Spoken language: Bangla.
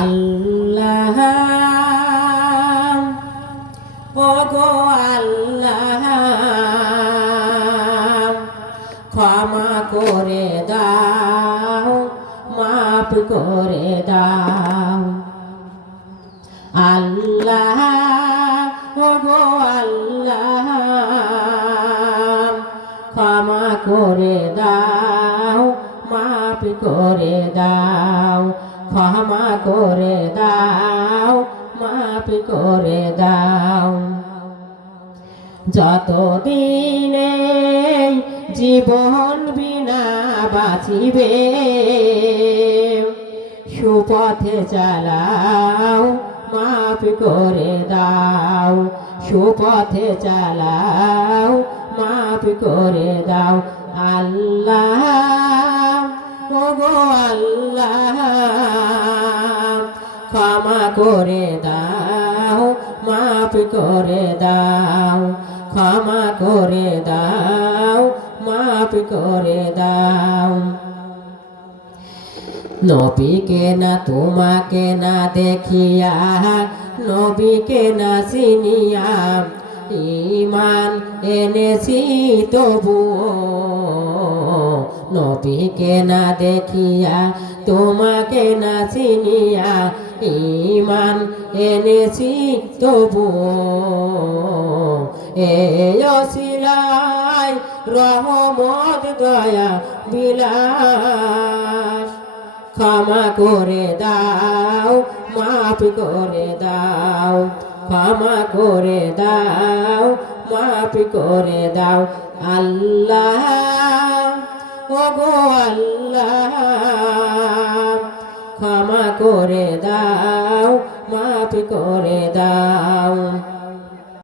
আল্লাহ ওগো আল্লাহ ক্ষমা করে দাও, মাফ করে দাও। আল্লাহ ওগো আল্লাহ ক্ষমা করে দাও, মাফ করে দাও। ক্ষমা করে দাও, মাফ করে দাও। যতদিনে জীবন বিনা বাঁচিবে, সুপথে চালাও, মাফ করে দাও। সুপথে চালাও, মাফ করে দাও। আল্লাহ ওগো আল্লাহ ক্ষমা করে দাও, মাফ করে দাও। ক্ষমা করে দাও, মাফ করে দাও। নবীকে না তোমাকে না দেখিয়া, নবীকে না চিনিয়া ঈমান এনেছি তবুও। নবীকে না দেখিয়া, তোমাকে না চিনিয়া ঈমান এনেছি তবুও। এই অসিলায় রহমত দয়া বিলাস ক্ষমা করে দাও, মাফ করে দাও। ক্ষমা করে দাও, মাফ করে দাও। আল্লাহ ওগো আল্লাহ ক্ষমা করে দাও, মাফ করে দাও।